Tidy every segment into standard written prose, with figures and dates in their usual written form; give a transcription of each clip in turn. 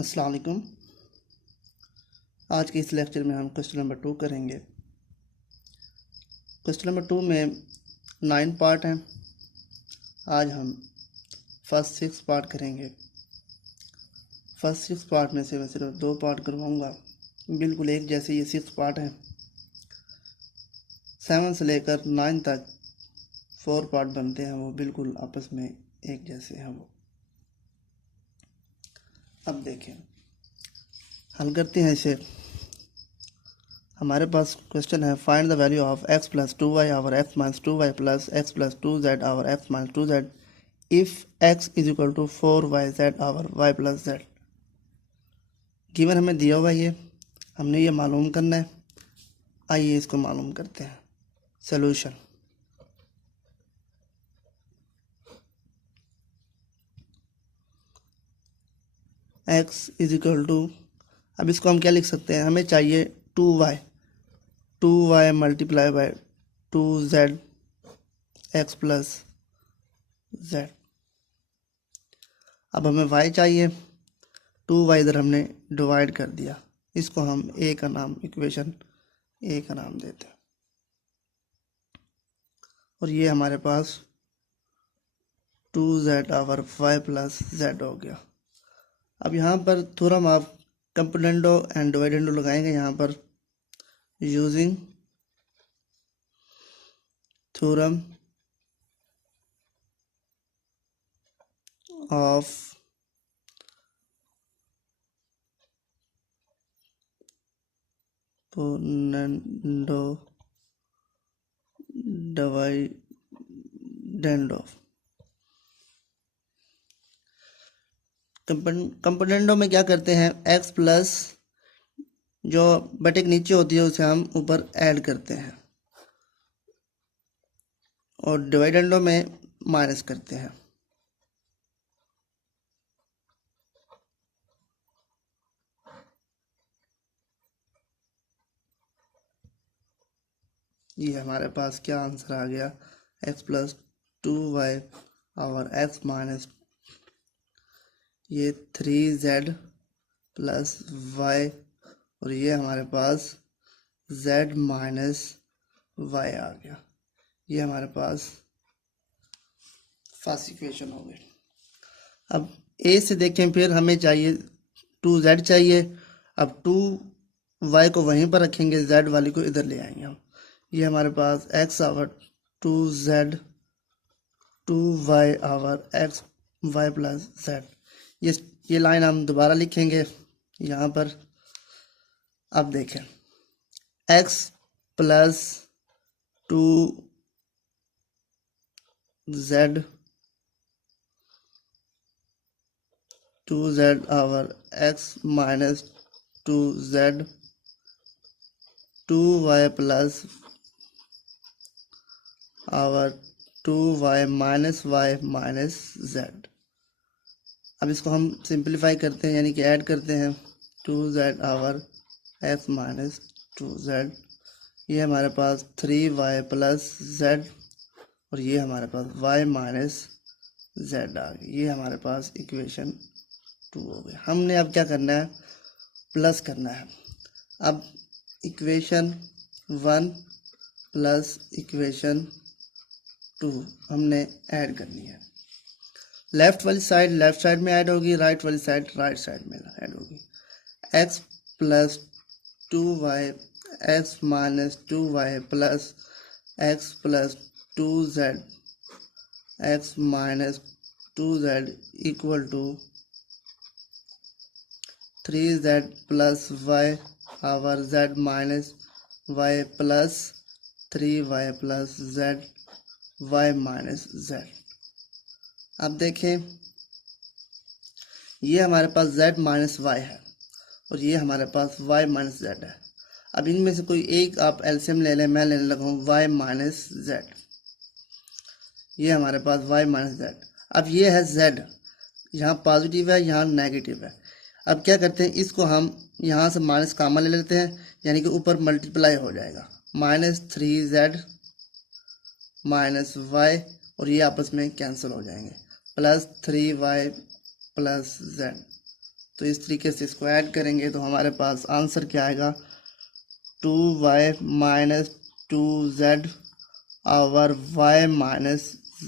अस्सलाम वालेकुम। आज के इस लेक्चर में हम क्वेश्चन नंबर 2 करेंगे। क्वेश्चन नंबर 2 में 9 पार्ट हैं। आज हम फर्स्ट 6 पार्ट करेंगे। फर्स्ट 6 पार्ट में से मैं सिर्फ 2 पार्ट करवाऊंगा, बिल्कुल एक जैसे ये 6 पार्ट हैं। 7 से लेकर 9 तक 4 पार्ट बनते हैं, वो बिल्कुल आपस में एक जैसे हैं वो। अब देखें, हल करते हैं इसे। हमारे पास क्वेश्चन है, find the value of x plus 2y over x minus 2y plus x plus 2z over x minus 2z if x is equal to 4yz over y plus z। Given हमें दिया हुआ ये, हमने ये मालूम करना है। आइए इसको मालूम करते हैं। Solution, x is equal to, अब इसको हम क्या लिख सकते हैं, हमें चाहिए 2y multiply by 2z x plus z। अब हमें y चाहिए, 2y इधर हमने डिवाइड कर दिया, इसको हम a का नाम, इक्वेशन a का नाम देते हैं। और ये हमारे पास 2z over y plus z हो गया। अब यहाँ पर theorem of componendo and dividendo लगाएंगे। यहाँ पर using theorem of componendo dividendo. Componendo में क्या करते हैं, x प्लस जो बटे के नीचे होती है उसे हम ऊपर ऐड करते हैं, और डिवाइडेंडो में माइनस करते हैं। ये हमारे पास क्या आंसर आ गया, x प्लस 2y और x माइनस ये 3z प्लस y, और ये हमारे पास z माइनस y आ गया। ये हमारे पास फर्स्ट इक्वेशन हो गई। अब a से देखें, फिर हमें चाहिए 2z चाहिए। अब 2y को वहीं पर रखेंगे, z वाली को इधर ले आएंगे हम। ये हमारे पास x over 2z 2y over x y plus z। ये लाइन हम दोबारा लिखेंगे यहाँ पर। अब देखें, x plus 2z over x minus 2z 2y plus over 2y minus y minus z। अब इसको हम सिंप्लीफाई करते हैं, यानी कि ऐड करते हैं। 2z over x minus 2z, ये हमारे पास 3y प्लस z, और ये हमारे पास y माइनस z आ गई। ये हमारे पास इक्वेशन 2 हो गई। हमने अब क्या करना है, प्लस करना है। अब इक्वेशन 1 प्लस इक्वेशन 2 हमने ऐड करनी है। लेफ्ट वाली साइड लेफ्ट साइड में ऐड होगी, राइट वाली साइड राइट साइड में ऐड होगी। x plus 2y x minus 2y plus x plus 2z x minus 2z equal to 3z plus y over z minus y plus 3y plus z y minus z। अब देखें, ये हमारे पास z minus y है, और ये हमारे पास y minus z है। अब इनमें से कोई एक आप एलसीएम ले लें, मैं लेने लगा हूँ y माइनस z। ये हमारे पास y माइनस z। अब ये है z, यहाँ पॉजिटिव है, यहाँ नेगेटिव है। अब क्या करते हैं, इसको हम यहाँ से माइनस कामा ले लेते हैं, यानी कि ऊपर मल्टीप्लाई हो जाएगा। माइनस 3z माइनस y, और ये आपस में कैंसिल हो जाएंगे। प्लस 3y प्लस z, तो इस तरीके से इसको ऐड करेंगे तो हमारे पास आंसर क्या आएगा, 2y minus 2z over y minus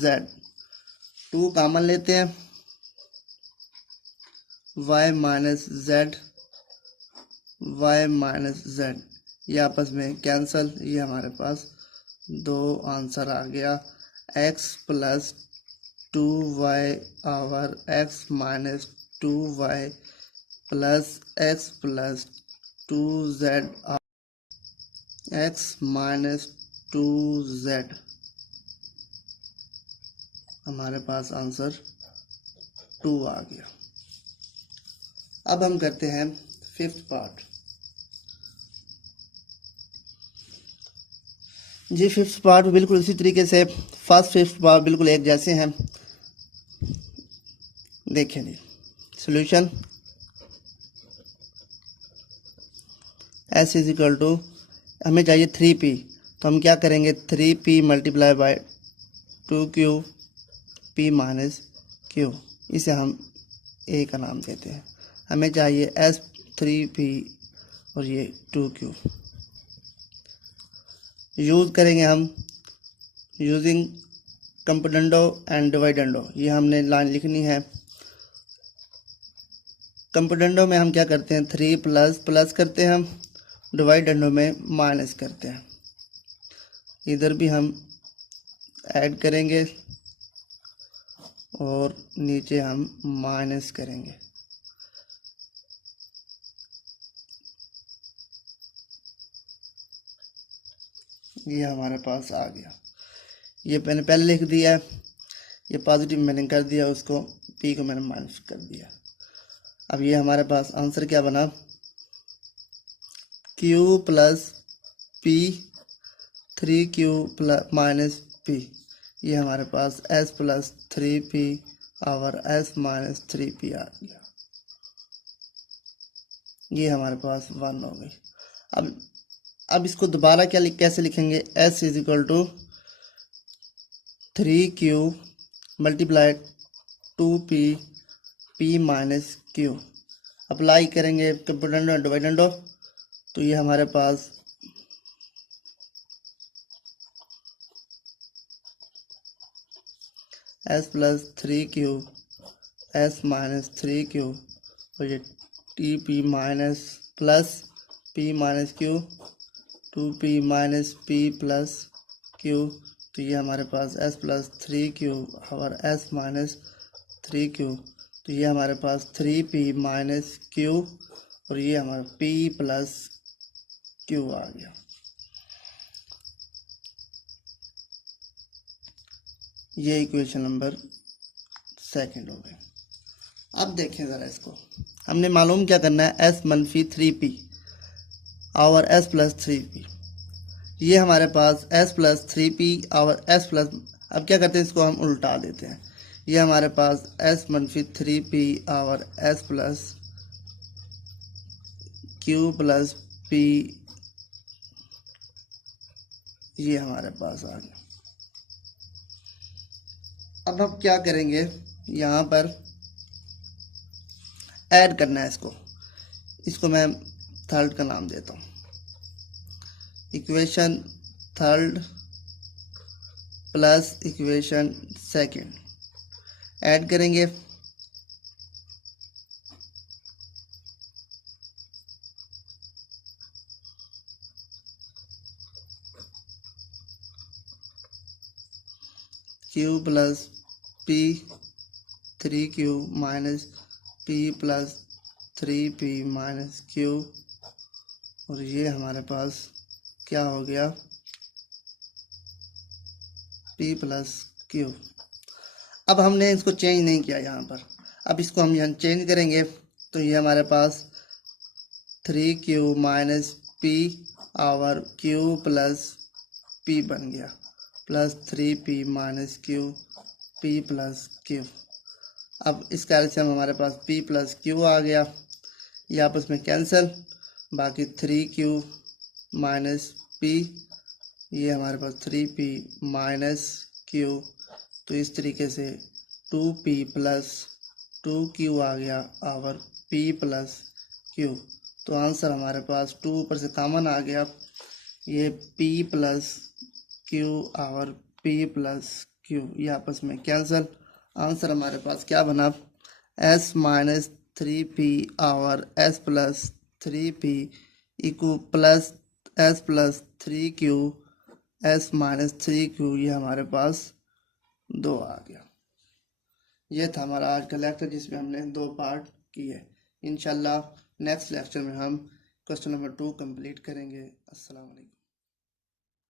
z। 2 common लेते हैं, y minus z, y minus z, ये आपस में कैंसल, ये हमारे पास 2 आंसर आ गया। x plus 2y over x minus 2y plus x plus 2z x minus 2z, हमारे पास आंसर 2 आ गया। अब हम करते हैं फिफ्थ पार्ट। जी फिफ्थ पार्ट बिल्कुल इसी तरीके से फर्स्ट फिफ्थ पार्ट बिल्कुल एक जैसे हैं। देखिए जी solution s is equal to, हमें चाहिए 3p, तो हम क्या करेंगे 3p multiply by 2q p minus q, इसे हम a का नाम देते हैं। हमें चाहिए s 3p और ये 2q। यूज़ करेंगे हम यूजिंग कंपोनेंडो एंड डिवाइडेंडो, ये हमने लाइन लिखनी है। कंपोनेंडो में हम क्या करते हैं 3 प्लस प्लस करते हैं हम, डिवाइडेंडो में माइनस करते हैं। इधर भी हम ऐड करेंगे और नीचे हम माइनस करेंगे। ये हमारे पास आ गया। ये मैंने पहले लिख दिया है, ये पॉजिटिव मैंने कर दिया, उसको p को मैंने माइनस कर दिया। अब ये हमारे पास आंसर क्या बना, q plus p 3q plus minus p, ये हमारे पास s plus 3p over s minus 3p आ गया। ये हमारे पास 1 हो गई। अब इसको दोबारा क्या कैसे लिखेंगे, s is equal to 3q multiply 2p p minus q, apply करेंगे कंपोनेंडो और डिवाइडेंडो, तो ये हमारे पास s plus 3q s minus 3q और ये tp minus plus p minus q 2p minus p plus q, तो ये हमारे पास s प्लस 3q और s माइनस 3q, तो ये हमारे पास 3p माइनस q और ये हमारा p प्लस q आ गया। ये इक्वेशन नंबर सेकंड हो गई। अब देखें ज़रा इसको, हमने मालूम क्या करना है, s मनफी 3p और s प्लस 3p, ये हमारे पास s प्लस 3p और s प्लस, अब क्या करते हैं इसको हम उल्टा देते हैं, ये हमारे पास s मनफी 3p और s plus q plus p, ये हमारे पास आ गया। अब हम क्या करेंगे, यहाँ पर ऐड करना है इसको मैं थर्ड का नाम देता हूँ, equation third plus equation second, add करेंगे। q plus p 3q minus p plus 3p minus q, और ये हमारे पास क्या हो गया p प्लस q। अब हमने इसको चेंज नहीं किया यहाँ पर, अब इसको हम यहाँ चेंज करेंगे, तो ये हमारे पास 3q minus p over q plus p बन गया, plus 3p minus q p plus q। अब इस कैल्शियम हमारे पास p प्लस q आ गया, ये आपस में कैंसिल, बाकी 3q माइनस p, ये हमारे पास 3p माइनस q, तो इस तरीके से 2p प्लस 2q आ गया आवर p प्लस q। तो आंसर हमारे पास 2 ऊपर से कॉमन आ गया, ये p plus q over p plus q, ये आपस में कैंसिल। आंसर हमारे पास क्या बना, s minus 3p over s plus 3p equal plus s plus 3q s minus 3q, ये हमारे पास 2 आ गया। ये था हमारा आज का लेक्चर जिसमें हमने 2 पार्ट किए। इंशाल्लाह नेक्स्ट लेक्चर में हम क्वेश्चन नंबर 2 कंप्लीट करेंगे। अस्सलाम वालेकुम।